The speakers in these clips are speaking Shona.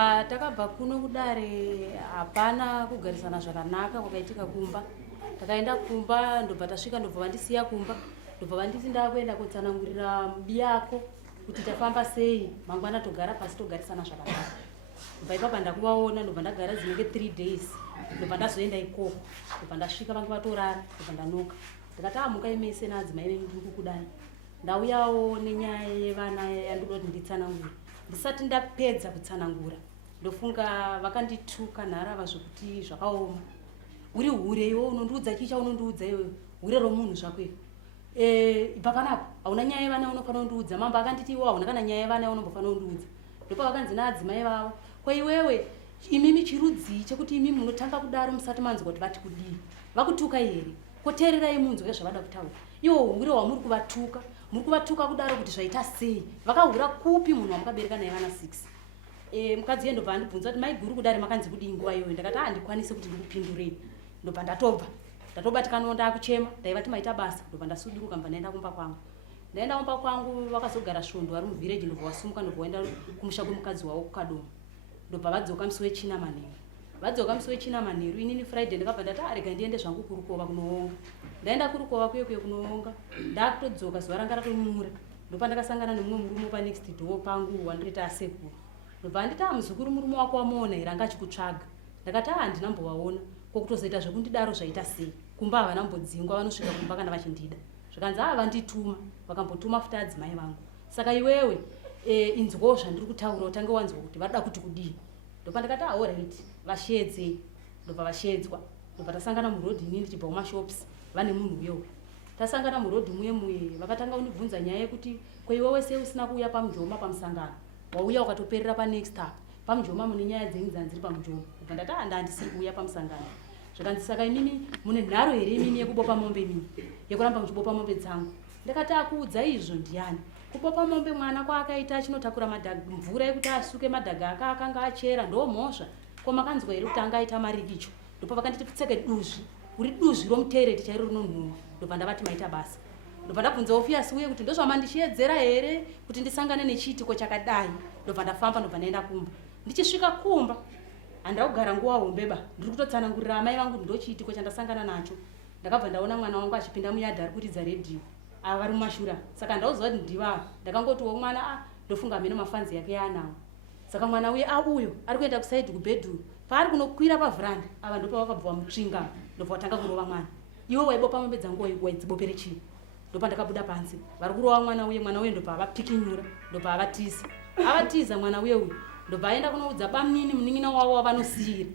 ndobva takabva kuno kudare hapana kugarisana zvakanaka kwakaitika kumba. Takaenda kumba ndobva tasvika ndobva vandisiya kumba. Ndobva vanditi ndakuenda kutsanangurira mubi yako kuti tafamba sei mangwana togara pasi togarisana zvakanaka. Ndobva ipapo ndakuvaona ndobva ndagara dzinenge 3 days. Ndobva ndazoenda ikoko. Ndobva ndasvika vange vatorara ndobva ndanoka. Ndikati amukai mese nadzimai venyu ndiri kudai. Ndauyawo nenyaya yevana yandinoda kuti nditsanangure. Ndisati ndapedza kutsanangura ndofunga vakandituka nharava zvokuti zvakaoma. Uri hure iwe unondiudza chicha unondiudza iwe hure romunhu zvako iwe. Ibva panapo hauna nyaya yevana unofanira kundiudza. Mambo akanditi iwe hauna kana nyaya yevana unombofanira kundiudza. Ndopa vakanzi naadzimai vavo ko iwewe imimi chirudzi chekuti imimi munotanga kudaro musati manzwa kuti vati kudii. Vakutuka here koteererai munzwe zvavada kutaura. Iwo hure wamuri kuvatuka muri kuvatuka kudaro kuti zvaita sei. Vakahura kupi munhu wamukabereka naye vana 6. Mukadzi ye ndobva andibvunza kuti maiguru kudare makanzi kudii nguva iyoyo. Ndakati handikwanise kuti ndikupindurei. Ndobva ndatobatikanawo ndakuchema ndaivati maita basa. Ndobva ndasuduruka mbva ndaenda kumba kwangu. Ndaenda kumba kwangu vakazogara svondo vari muvhireji. Ndobva vasumuka ndobva waenda kumusha kwemukadzi wavo kukadomo. Ndobva vadzoka musi wechina manheru. Vadzoka musi wechina manheru inini Friday ndakabva ndati arega ndiende zvangu kurukova kunoonga. Ndaenda kurukova kuyo kunoonga. Ndakutodzoka zuva ranga ratomura. Ndopa ndakasangana nemumwe murume pa next door pangu wandinoita asekuru. Ndobva nditi muzukuru murume wako wamuona here anga achikutsvaga. Ndakati handinambovaona kokutozoita zvekundidaro zvaita sei. Kumba havana mbodzingwa vanosvika kumba kana vachindida. Zvikanzi vandituma vakambotuma futi adzimai vangu. Saka iwewe inzwawo zvandiri kutaura utange wanzwa kuti vada kuti kudii. Ndopa ndakati alright vashedze. Ndobva vashedzwa. Ndobva tasangana murodhi inini ndichibva kumashops vane munhu uyewo. Tasangana murodhi muye vakatanga kundibvunza nyaya yekuti ko iwewe sei usina kuuya pamujoma pamusangano. Wauya ukatoperera pa next up. Pamujoma mune nyaya dzenyu dzanziri pamujoma. Ndobva ndati handisiri kuuya pamusangano. Zvakanzi saka imimi mune nharo here imimi yekubopa mombe mimi yekuramba muchibopa mombe dzangu. Ndakati akuudza izvo ndiani. Kubopa mombe mwana kwaakaita achinotakura madhaga mvura yekuti asuke madhaga akanga achera ndomhosva. Ko makanzwa here kuti angaita marikicho. Ndopa vakanditi pitseke duzvi. Uri duzvi romuteereti chairo rinonhuhwa. Ndobva ndavati maita basa. Ndobva ndabvunza ofiyasi uye kuti ndozvamandishiedzera here kuti ndisangane nechiitiko chakadai. Ndobva ndafamba ndobva ndaenda kumba. Ndichisvika kumba handakugara nguva hombeba. Ndiri kutotsanangurira amai vangu ndochiitiko chandasangana nacho. Ndakabva ndaona mwana wangu achipinda muyadhi ari kuridza redhiyo. Ava vari mumashura. Saka ndauziva kuti ndivava. Ndakangotiwo mwana ndofunga hamene mafanzi yake yaanawo. Saka mwana uye uyo ari kuenda kusaidhi kubhedhuru. Paari kunokwira pavhuranda ava ndopa vakabva mutsvinga. Ndobva watanga kurova mwana. Iwe waibopa mombe dzangu waidzibopere chii. Ndopa ndakabuda panze. Vari kurova mwana uye ndobva avapikinyura. Ndobva avatiza. Avatiza mwana uye uyu. Ndobva aenda kunoudza bamnini munin'ina wavo wavanosiyira.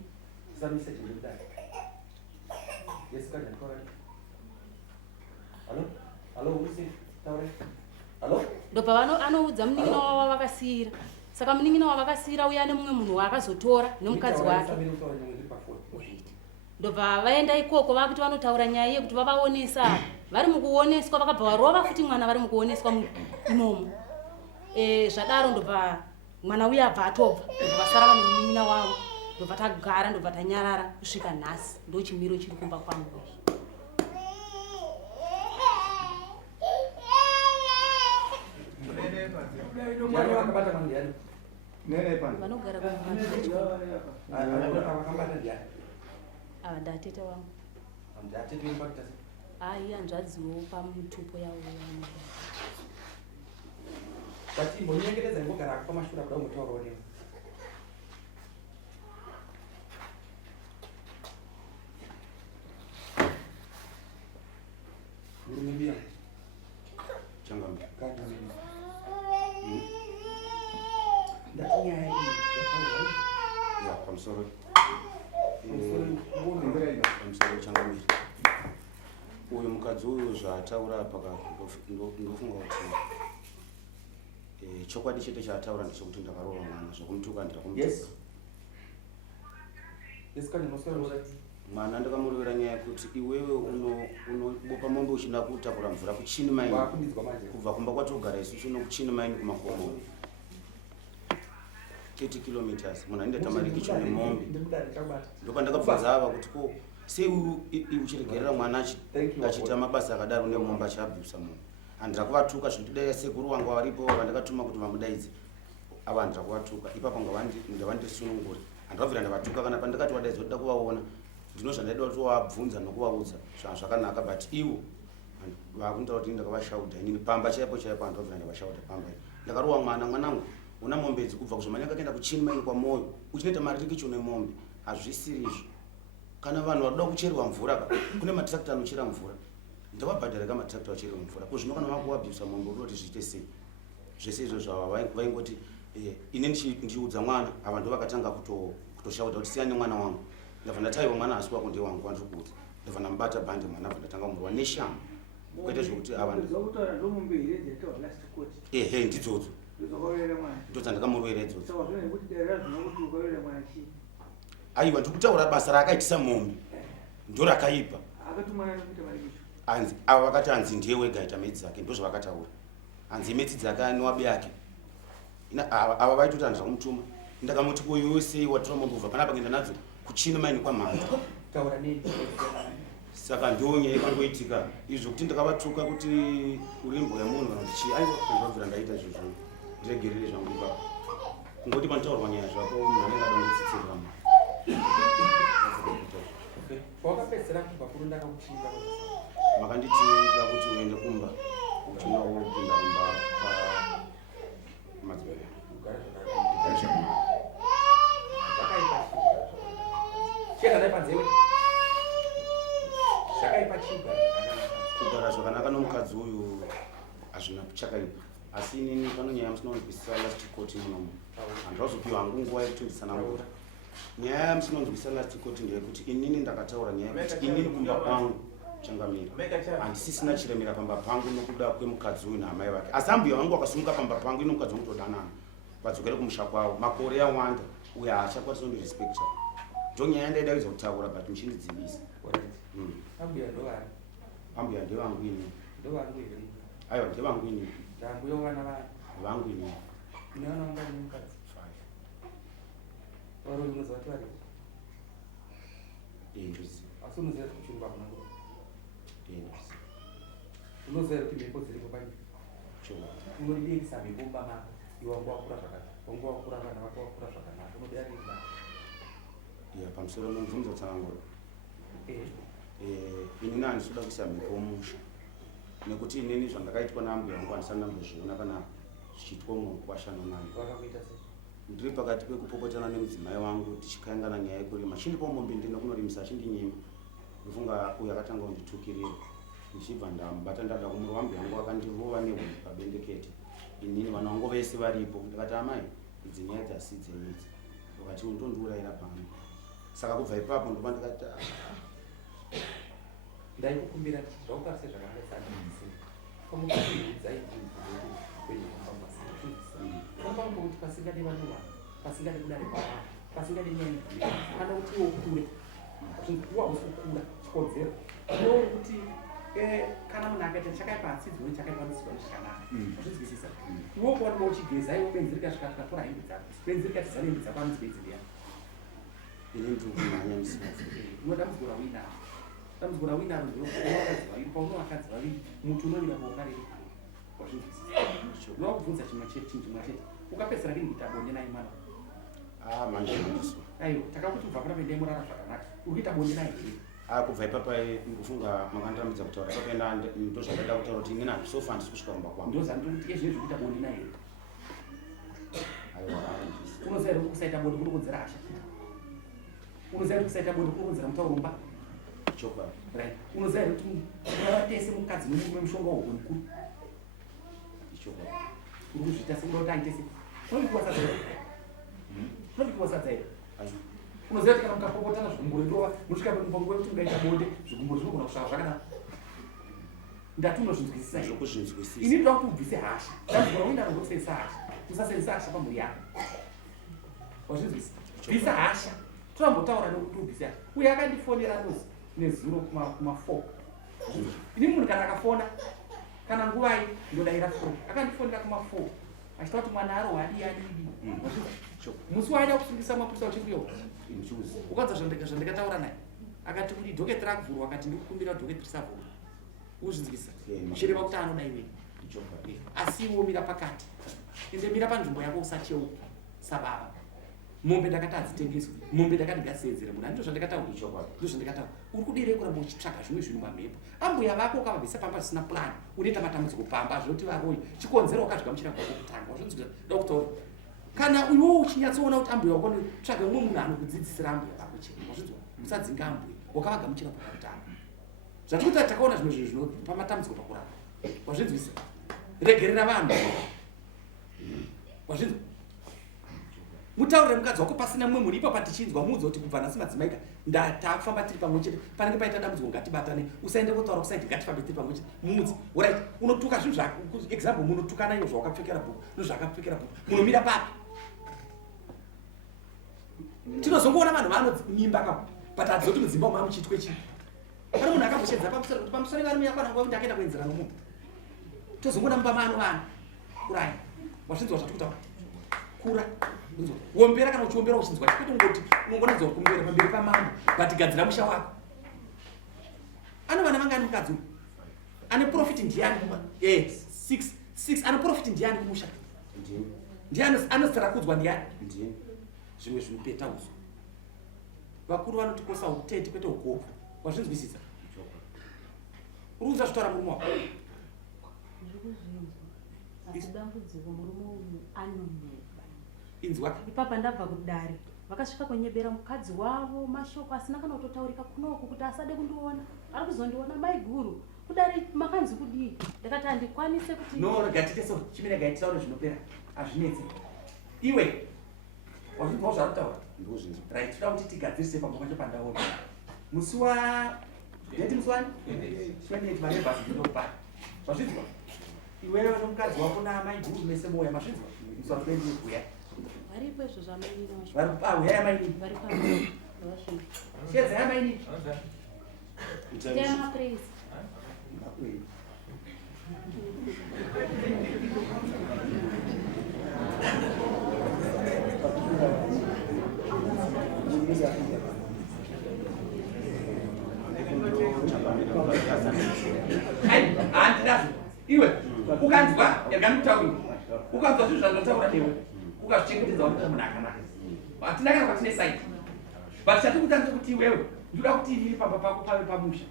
Ndobva anoudza munin'ina wavo wavakasiyira. Saka munin'ina wavakasiyira uya nemumwe munhu waakazotora nemukadzi wake. Ndobva vaenda ikoko vakuti vanotaura nyaya yekuti vavaonesa. Vari mukuoneswa vakabva varova futi mwana vari mukuoneswa imomo. Zvadaro ndobva mwana uya abva atobva. Ndobva vasara vane munin'ina wavo. Ndobva tagara ndobva tanyarara kusvika nhasi. Ndo chimiro chiri kumba kwangu. Vanogara ndatete wangu. Ai hanzvadziwo pamutupo yavo. Bati mbonyengereza ngogara pamashura kuda mutauro ne. Urumibia. Changam. Kani. Ndatinya hii. Yeah, I'm sorry. I'm sorry Changam. Uyu mukadzi uyu zvataura paka ndofunga kuti chokwadi chete chaataura ndechekuti ndakarova mwana zvokumutuka ndirakumtuka. Yes. Yes kani nosoro mwana ndakamurevera nyaya yekuti iwewe unobopa mombe uchida kutakura mvura kuchini maini kubva kumba kwatogara isusu nokuchini maini kumakomo 30 kilometers munhu ainde tamarikicho nemombe. Ndopa ndakabvunza ava kuti ko sei uchiregerera mwana achiita mabasa akadaro nemombe achiabvisa munhu. Handira kuvatuka zvindidai sekuru wangu varipo vandakatuma kuti vamudaidze. ava ndakuvatuka ipapo ndavandisunungura handavabvira ndavatuka kana pandakati wadaizoda kuvaona ndinozva ndaida kuti wabvunza nokuvaudza zvakanaka but ivo vakuntaura kuti ndakavashauda inini pamba chaipo handavabvira ndavashauda pamba ndakarowa mwanangu una mombe idzi kubva kuzvomanya kaenda kuChiini kwamoyo uchinoita maririkicho nemombe hazvisiri izvo kana vanhu vadoda kucherwa mvura kune matrakta anochera mvura ndavabhadhara kamatrakta acherwa mvura kuzvino kana vakuwabvisa mombe uri kuti zviite sei zvese izvo zvava vaingoti ine ndichiudza mwana ava ndo vakatanga kutoshauda kuti siyani mwana wangu ndabva ndataiwa mwana asi wako ndiye wangu wandiri kuti ndabva ndamubata bhande mwana abva ndatanga kumurwa neshama kwete zvokuti ava ehe ndidzodzo ndodzandakamurwera idzodzo aiwa ndikutaura basa raakaitisa mombe ndo rakaipa ava vakati hanzi ndiye wega aita medzi dzake ndozvavakataura hanzi medzi dzake anowabe yake ava vaitoti hanzi zvakumutuma ndakamuti koiwe sei watora mombe ubva panapa kuenda nadzo kuChiini kwamhando saka ndonyaya ikangoitika izvo kuti ndakavatuka kuti urimbo yamunhu kana kuti chii aiwa ndavabvira ndaita izvozvo ndiregerere zvangu ipapo kungoti panotaurwa nyaya zvako munhu anenge ada kungotsitseramo wakapedzera kubva kuri ndakakuchinga makanditi ndida kuti uende kumba uchinopinda kumba pamadzibere kugara zvakanaka nomukadzi uyu hazvina chakaipa asi inini panonyaya musinonzwisisa last court munomu handauzopiwa hangu nguva yekuti nditsanangura nyaya yamusinonzwisisa last court ndeyekuti inini ndakataura nyaya yekuti inini kumba kwangu changamira handisisina chiremera pamba pangu nokuda kwemukadzi uyu naamai vake asi ambuya vangu vakasumuka pamba pangu ino mukadzi wangutodanana vadzokere kumusha kwavo makore awanda uyo haachakwanisa kundirespekta ndonyaya ndaidaidza kutaura but muchindidzivisa ambuya ndovari ambuya ndevangu ini ndovangu here aiwa ndevangu ini ndambuya vana vanhu vangu ini ine vana vanga ine mukadzi varo unoziva kuti vari ndoziva asi unoziva kuti kuchirumba kuna ngo ndoziva unoziva kuti mhepo dziripo panyika unodidekisa mhepo mumba mako iwe wangu wakura zvakanaka wangu wakura vana vako wakura zvakanaka unodiyarika pamusoro mumvunzo tsanangura inini handisoda kuisa mhepo musha nekuti inini zvandakaitwa naambuya vangu handisati ndambozviona kana zvichiitwa munhu kuwashana naye wakakuita sei ndiri pakati pekupopotana nemudzimai wangu tichikayangana nyaya yekurima chindipa mombe ndenda kunorimisa achindinyima ndofunga uyu akatanga kunditukirira ndichibva ndamubata ndada kumurwa ambuya vangu akandirova nehuni pabendekete inini vana vangu vese varipo ndakati amai idzi nyaya dzasi dzenidzi wakati undondiurayira pano saka kubva ipapo ndopa ndikati ndaikukumbira kuti zvaukarise zvakandaisanisi pamukuidzai kwambango kuti pasingade vanhu vanhu pasingade kudare kwavanhu pasingade nyaya kana kuti iwo kure wausikukura chikodzero unoona kuti kana munhu akaita chakaipa atsidzwe chakaipa niswa zvakanaka azvizwisisa iwo kuwanima uchigeza iwo benzi rikasvika tikatora hembe dzako benzi rikatiza hembe dzako anonzi benzi riya ini ndikumhanya musikazi unodambudzwa winaro dambudzwa winaro ndinoakadzi vaviri paunoakadzi vaviri muti unovira paukariri wazvizwisisa ndinokubvunza chimwe chete chimwe chete ukapedzera kini kuita bonde naye mwana manje ndiswa aiwa takakuti ubva panapa endai murara zvakanaka uri kuita bonde naye here kubva ipapa ndikufunga makandirambidza kutaura ipapo ndozvadaida kutaura kuti inini handisofa handisi kusvika kumba kwangu ndozandikuti ezvinezvi kuita bonde naye here aiwa unoziva here kuti kusaita bonde kuri kunzira hasha unoziva kuti kusaita bonde kuri kunzira mutauromba chokwadi unoziva here kuti unavatese mukadzi nomurume mushonga wogo mukuru ichokwadi uri kuzviita sekuda kuti aitese unovikiwa sadza here unovikiwa sadza here unoziva kuti kana mukapopotana zvigumbure ndova nosvika pamupango wekuti mungaita bonde zvigumbure zvinogona kusvaka zvakanaka ndati unozvinzwisisa here zvokuzvinzwisisa ini ndoda kuti ubvise hasha ndamvura uinaro ndokusevisa hasha usasevisa hasha pamhuri yako wazvinzwisisa bvisa hasha torambotaura nekuti ubvise hasha uye akandifonera nezuro kuma4 ini munhu kana akafona kana nguvai ndodayira 4 akandifonera kuma4 achita kuti mwana aro hadi yadidi musi waida kusungisa mapurisa uchiriyo ukadza zvandikataura naye akati kuti dhoketi rakuvhurwa akati ndikukumbira dhoketi risavhurwa uzvinzwisa chireva kuti anoda iwe asi iwo mira pakati ende mira panzvimbo yako usacheuka sababa. Mombe ndakati adzitengeswe, mombe ndakati ngasenzere munhu andizvo zvandakataura Chokwadi. ndizvo zvandakataura. Uri kudirei kuramba uchitsvaga zvimwe zvinhu pamhepo. Ambuya vako ukavabvisa pamba zvisina plan unoita matambudziko pamba zvinoti varoyi chikonzero wakazvigamuchira kwako kutanga wazvinzwa doktori. Kana iwewe uchinyatsoona kuti ambuya wako tsvaga umwe munhu anokudzidzisira ambuya vako chete wazvinzwa usadzinga ambuya wakavagamuchira pakutanga. Zvatikuti takaona zvimwe zvinhu zvinopa matambudziko pakurapa wazvinzwisa. Regerera vanhu wazvinzwa. Mutaurire mukadzi wako pasina mumwe munhu ipapo tichinzwa muudza kuti kubva nhasi madzimaika takufamba tiri pamwe chete panenge paita dambudziko ngatibatane usaende kotaura kusaiti ngatifambe tiri pamwe chete muudzi right unotuka zvinhu zvako example munotukana iyo zvawakapfekera bhuku nezvakapfekera bhuku munomira papi tinozongoona vanhu vanomimba kapo but hadzoti mudzimba umo muchiitwe chii pane munhu akamboshedza pamusoro varume yakwana nguva kuti akaenda kuenzera nomunhu tozongoona mumba mano vanhu kurai wazvinzwa zvatikutaura kura wombera kana uchiombera uchinzwa kwete ngoti unongonadza kumbera pamberi pamambo but gadzira musha wako. Anova vangani mukadzi ane profit ndiani 6 ane profit ndiani kumusha ndiani anosara kudzwa ndiani zvimwe zvinopeta uso vakuru vanotikosa utete kwete ukopo wazvinzwisisa urunza zvitaura murume wako dambudziko murume uyu anomeba inzwa ipapa ndabva kudare vakasvika kunyebera mukadzi wavo mashoko asina kana kutotaurika kunoku kuti asade kundiona ari kuzondiona mai guru kudare makanzi kudii ndakati handikwanise kuti no gatiteso chimene gaititaure zvinopera hazvinetsi iwe wazvinzwawo zvarutaura ndozvinzi right toda kuti tigadzirise pamwe pacho pandaona musi wa ndeti musi wani chiveneti marebhasi ndinokupara wazvinzwa iwewe nomukadzi wako namai guru mese moya mazvinzwa musi wa 20 kuya varipo izvo zvamainini uyai amainini vari pavasvika shedza yamainini ndemapraise handidazvo iwe ukanzwa yaganutauri ukanzwa zvinhu zvandinotaura newe ukazvichengetedza kuti munhu akanaka hatina kana kwatine saiti but chatikutanza kuti iwewe ndoda kuti inini pamba pako pave pamusha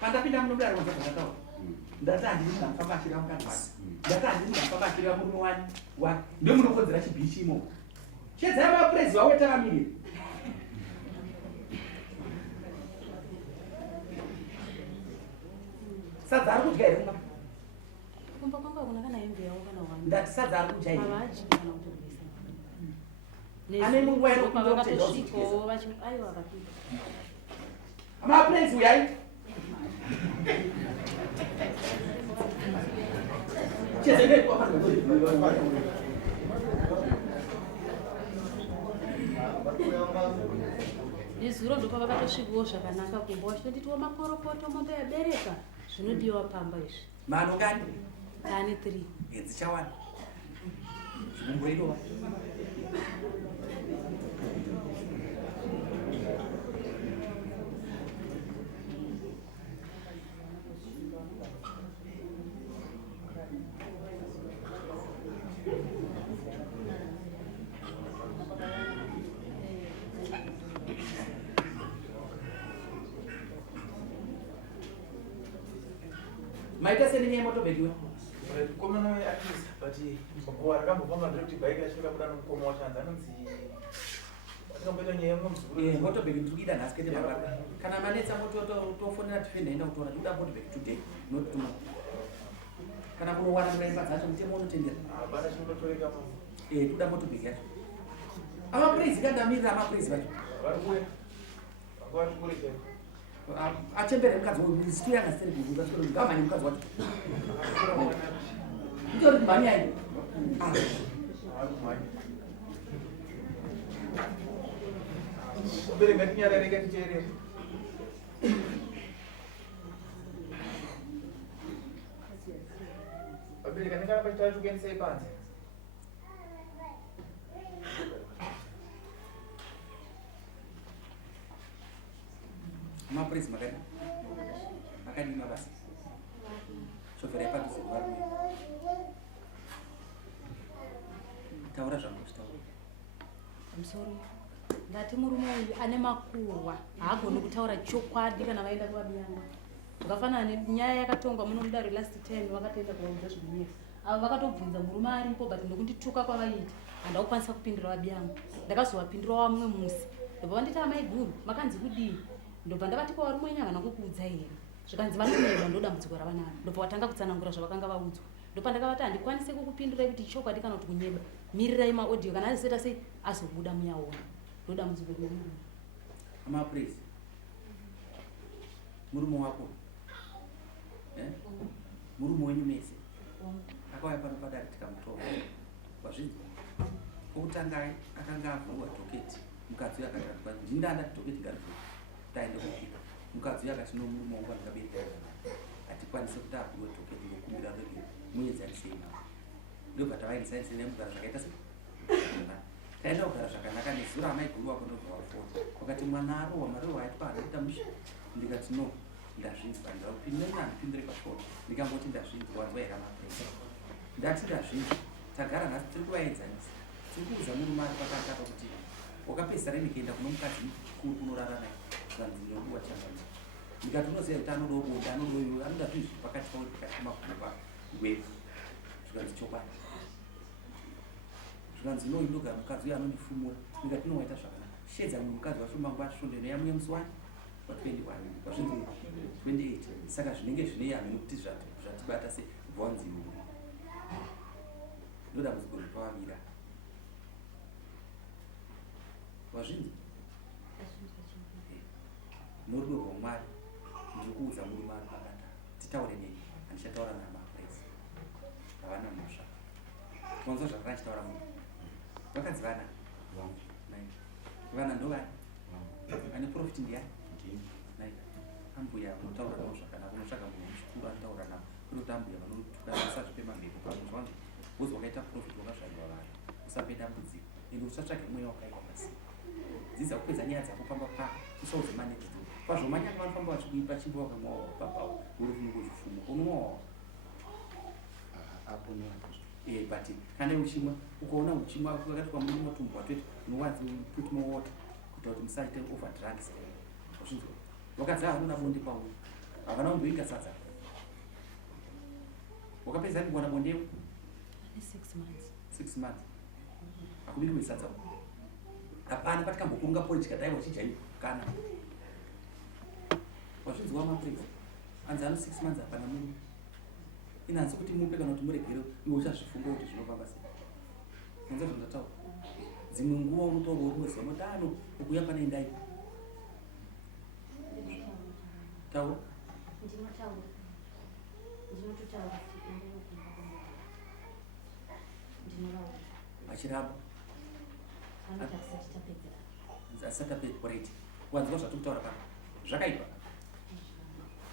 pandapinda munodaro wanza zvandataura ndati handini ndamufamba achireva mukadzi wake ndati handini ndamufamba achireva murume wani ndomunokodzera chibhichi imomo chedzai mapurezi wawe tavamirira sadza ari kudya here mumba kumba kwanga kuna kana hembe yavo kana wani ndati sadza ari kudya here havadyi kana kutogesa ane munguva yekupinda vakatosvikawo aiwa vakapinda mapurezi uyai nezuro ndopa vakatosvikawo zvakanaka kumba wachitonditiwa makoropoto mombe yabereka zvinodiwa pamba izvi mano ngani ane 3 dzichawanda zvimumboidova maita senenyaya yemotobhekiwe mukomana weatisa but mbogowa rakambofamba ndirekuti bhaiki yasvika kuda nomukoma wacho hanzi anonzi atingamboita nyaya yemwe muzukuru motobheki ndiri kuida nhasi kete mababa kana manetsa tofonera tifenda enda kutaura ndikuda motobheki today not tomorrow kana kunowana muraimba dzacho mutemo unotendera hapana chindotoreka toda motobheki yacho amapuraizi kandamirira amapuraizi vacho vari kuya vanga vari kure chaiko achembere mukadzi wangamhanye mukadzi wacho itori kumhanya ino bereka tinyarareka ticherere vabereka ndingaramba chitachukenisei panze mapuraizi makadini mabasa shofera yepadhuze kuvarume taura zvangu zvitaura. Musoro ngati murume uyu ane makuhwa haagoni kutaura chokwadi kana vaenda kuvabiyangu. Ukafanana nenyaya yakatongwa muno mudare last 10 vakatoenda kuvaudza zvinonyeso. Avo vakatobvunza murume aripo but ndokundituka kwavaita handa kukwanisa kupindura vabiyangu. Ndakazovapindura wamwe musi. Ndobva vanditi amai guru makanzi kudii. Ndobva ndavati kwavari mwenye havana kukuudza here. Zvikanzi vanonyewa ndodambudziko ravanaro. Ndobva watanga kutsanangura zvavakanga vaudzwa. Ndopa ndakavati handikwanise kukupindurai kuti chokwadi kana kuti kunyeba. Mirirai maaudio kana aziseta sei azobuda muyaona. Ndodambudziko rinonyewa. Ama praise. Murume wako. Murume wenyu mese. Akauya pano padare tikamutora. Wazvinzwa? Okutanga akanga avhurwa dhoketi. Mukadzi uyu akati kwani ndinda dhoketi ngarivhurwe. Taende kupika. Mukadzi uyu akati murume wangu andikabereka. Hatikwanise kuti avhurwe dhoketi ngokumbira rege muedzanisei navo. Ndobva tavaendisainise nemugara zvakaita sei. Taenda kugara zvakanaka nezuro amai guru wako ndobva wafona. Wakati mwana arohwa marohwa aitwa anoita musha. Ndikati no ndazvinzwa ndapindure nandipindure pashoko. Ndikangoti ndazvinzwa wanzwa here mapresa. Ndati ndazvinzwa. Tagara nhasi tiri kuvaedzanisa. Tiri kuudza murume ari pakati apa kuti wakapedzisa rini kuenda kuno mukadzi mukuru kunorara naye. Zvanzi ndinokuwa changa. Ndikati unoziva kuti anodo bonda anodo iwe anoda zvinhu zviri pakati pauri pakati pemakupa wefu. Zvikanzi chokwadi. Zvikanzi no indogara mukadzi uyu anondifumura. Ndikati nowaita zvakanaka. Shedza mumwe mukadzi wacho mangu asvonde neyamuye musi wani. 21 wazvinzi 28 saka zvinenge zvine yami nokuti zvatibata se bvonzi muri ndoda muziko zvipavamira wazvinzi norudo rwamwari ndiri kuudza murume ari pakata titaure nei handichataura namapresi havana mhosva wanzwa zvakanga achitaura munhu vakanzi vana vana ndovani ane profiti ndiyani ambuya unotaura navo zvakanaka unotsvaga munhu muchikuru anotaura navo kuti ambuya vanotukanisa zvepemamhepo pamuzvanzi wozi wakaita profiti wakazvariwa vanhu usape dambudziko ende usatsvage mweya wakaipa pasi dzidza kupedza nyaya dzako pamba pako usauzimaneti pazvomanyaka vanofamba vachikuipa chimbo wakamwawo papawo uri funungo zvifumo unomwawo but kana uchimwa ukaona uchimwa wakati kwamuri motumbu watoti unowanzi put more water kuita kuti musaite overdrugs wazvinzwa wakadza haruna bonde kwauri havana kumboinga sadza wakapedza kuwana bondewo 6 months akubiki sadza hapana patikambokurunga politika dai wachijai kana wazvinzwa mapresa anzi ano 6 months hapana munhu inanzi kuti mupe kana kuti muregere iwe uchazvifunga kuti zvinofamba sei anza zvandataura dzimwe nguva unotaura uri kuziva mutano ukuya panoendai taura achiramba asatapedporeti wanzwa zvatokutaura pano zvakaipa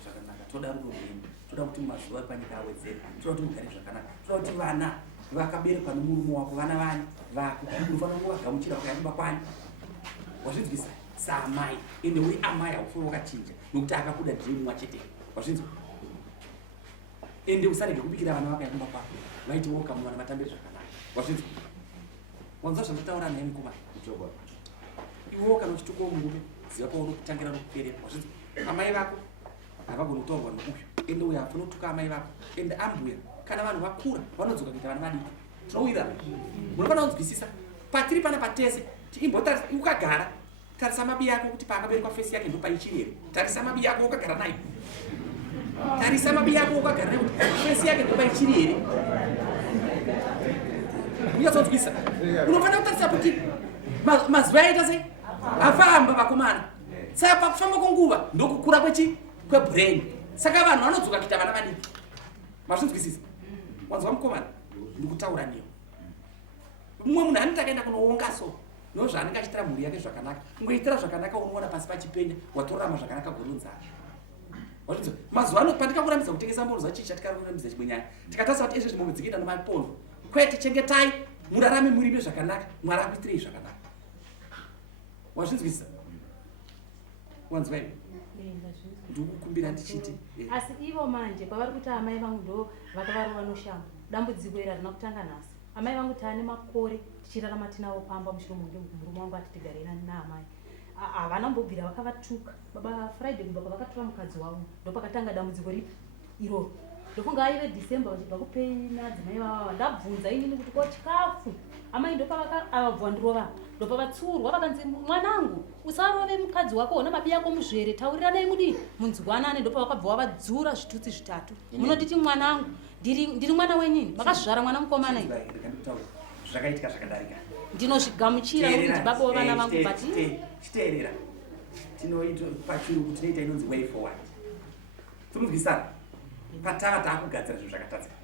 zvakanaka toda rudo rwenyu toda kuti mazuva panyika awedzere toda kuti mugare zvakanaka toda kuti vana vakaberekwa nomurume wako vana vani vako unofanira kuvagamuchira kuyakuba kwani wazvinzwisa saamai ende uri amai haufuna wakachinja nokuti akakuda ndiri mumwe chete wazvinzwa ende usarege kubikira vana vako yakumba kwako vaiti wokamu vana vatambire zvakanaka wazvinzwa wanzwa zvandataura naye mukomana iwewo kana uchitukawo murume ziva kwauri kutangira nokuperera wazvinzwa amai vako havagoni kutaurwa nouyu ende uyo hafuna kutuka amai vako ende ambuya kana vanhu vakura vanodzoka kuita vana vadiki tinowirana munofanira kunzwisisa patiri pana patese tiimbotarisa ukagara tarisa mabi yako kuti paakaberekwa fesi yake ndopaichiri here tarisa mabi yako ukagara nayo tarisa mabi yako ukagara nayo kuti fesi yake ndopaichiri here unyatsodzwisa unofanira kutarisa kuti mazuva aita sei afamba vakomana saka pakufamba kwenguva ndokukura kwebrain saka vanhu vanodzoka kuita vana vadiki mazvinzwisisa wanzwa mukomana ndikutaura newe mumwe munhu anoti akaenda kunoonga so nozvaanenge achitira mhuri yake zvakanaka ungoitira zvakanaka unoona pasi pachipenya watorarama zvakanaka goronzana wazvinzwa mazuva ano pandikakurambidza kutengesa mboro zachii chatikarakurambidza chimwe nyaya tikatarisa kuti izvezvi mombe dzikienda nomapono kwete chengetai murarame muribe zvakanaka mwari akuitirei zvakanaka wazvinzwisisa wanzwa iwe ndikukumbira ndichiti asi ivo manje kwavari kuti amai vangu ndo vakavarova noshamba dambudziko iri harina kutanga nhasi amai vangu taane makore tichirarama tinavo pamba mushure murume wangu ati tigarei naamai havana mbobvira vakavatuka baba Friday kubva pavakatora mukadzi wavo ndopakatanga dambudziko ripi iroro ndofunga aive December vachibva kupei nadzimai vavava ndabvunza inini kuti ko chikafu amai ndopavakavabvwa ndirova ndopavatsurwa vakanzi mwanangu usarove mukadzi wako ona mabi yako muzvere tauriranai mudii munzwanane ndopavakabva vavadzura zvitutsi zvitatu munotiti mwanangu ndiri mwana wenyini makazvara mwana mukomana i zvakaitika zvakadarika ndinozvigamuchira nokuti baba wevana vangu bati chiteerera pachirungu tinoita inonzi way forward tinobvisana patava taakugadzira zvinhu zvakatadzika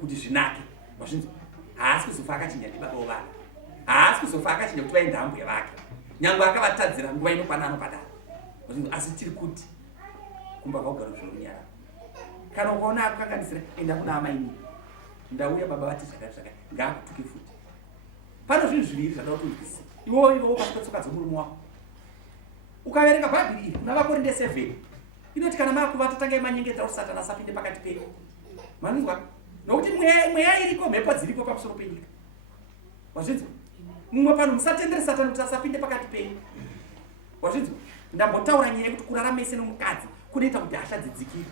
kuti zvinake mazvinzi haasi kuzofa akachinja ndibaba wevana haasi kuzofa akachinja kuti vaenda hambo yevake nyange akavatadzira nguva inokwana anopadara asi tiri kuti kumba kwaugara zvorunyara kana ukaona akukanganisira enda kuna amaini ndauya baba vati zvakati ngaakutuke futi pano zvinhu zviviri zvada kuti unzwisise iwowo pasi petsoka dzomurume wako ukaverenga bhaibheri iri kuna Vakorinde 7 inoti kana makuvata tangai manyengedza kuti Satani asapinde pakati penyu manzwa nokuti mweya iriko mhepo dziripo pamusoro penyika wazvinzwa mumwe pano musatendere Satani kuti asapinde pakati penyu wazvinzwa ndambotaura nyaya yekuti kuraramese nomukadzi kunoita kuti hasha dzidzikire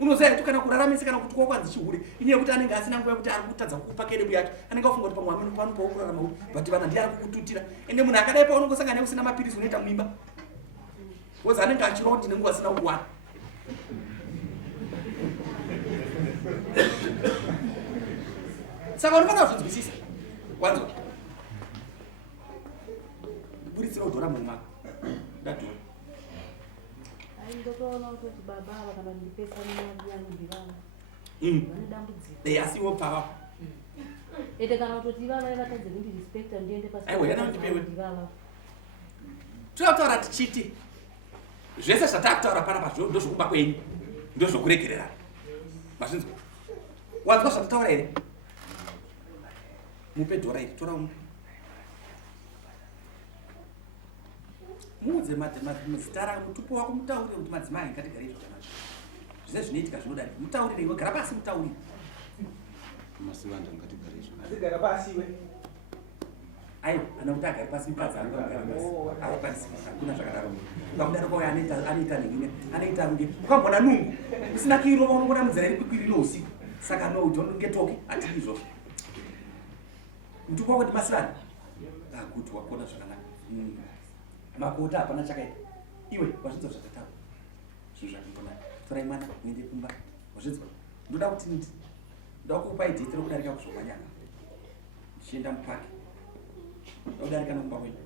unoziva kuti kana kuraramese kana kuti kwakwanzi chihure inyaya yekuti anenge asina nguva yekuti ari kutadza kukupa kedebu yake anenge afunga kuti pamwe panopawo kurarama uyu bati vana ndiye ari kukututira ende munhu akadai pa unongosangana usina mapirizi unoita mimba wozi anenge achiroti nenguva asina kuwana saka unofanira kuzvinzwisisa wanzwa buritsira udhora mumwe mako ndadhora ndotoona kuti baba ava kana ndipesana nyandirana vane dambudziko asiwo pava ende kana kutoti ivava vatadze kundirespecta ndiende pasivava totaura tichiti zvese zvatakutaura panapa ndozvokuba kwenyu ndozvokuregererana mazvinzwa wanzwa zvatataura here mupe dhora iri tora umwe muudze muzita rako mutupo wako mutaurire kuti madzimai ngatigarei zvakanaka zvise zvinoitika zvinodai mutaurire iwe gara pasi mutaurire masivanda ngatigarei zvakanaka Asigara pasi iwe. aiwa ana kuti agare pasi mukadzi hakuna zvakadaro ngakudaroko uyo anoita nini anoita runge ukambona nungu usina kuirova unongona munzira iri kwikwirira usiku saka no don't get talking atiri izvozvo mutupo wako ndi masivanda akuti wakona zvakanaka makota hapana chakaita iwe wazvinzwa zvakataura zvinhu zvakambona torai mwana muende kumba wazvinzwa ndoda kuti nditi ndoda kupai dhete rokudarika kuzvokwa nyanga ndichienda mupaki ndodarika nokumba kwenyu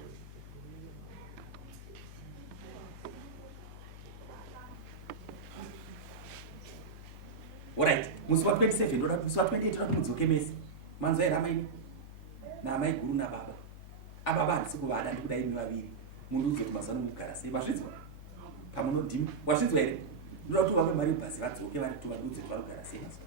alright musi wa 27 ndoda musi wa 28 ndoda mudzoke mese manzwa here amaini naamai guru nababa ababa handisi kuvada ndikuda imi vaviri munhu udzoti mazano mugara sei mazvinzwa pamunodhima wazvinzwa here ndoda kuti vape mari yebhazi vadzoke vari kuti vadudze kuti vanogara sei mazwa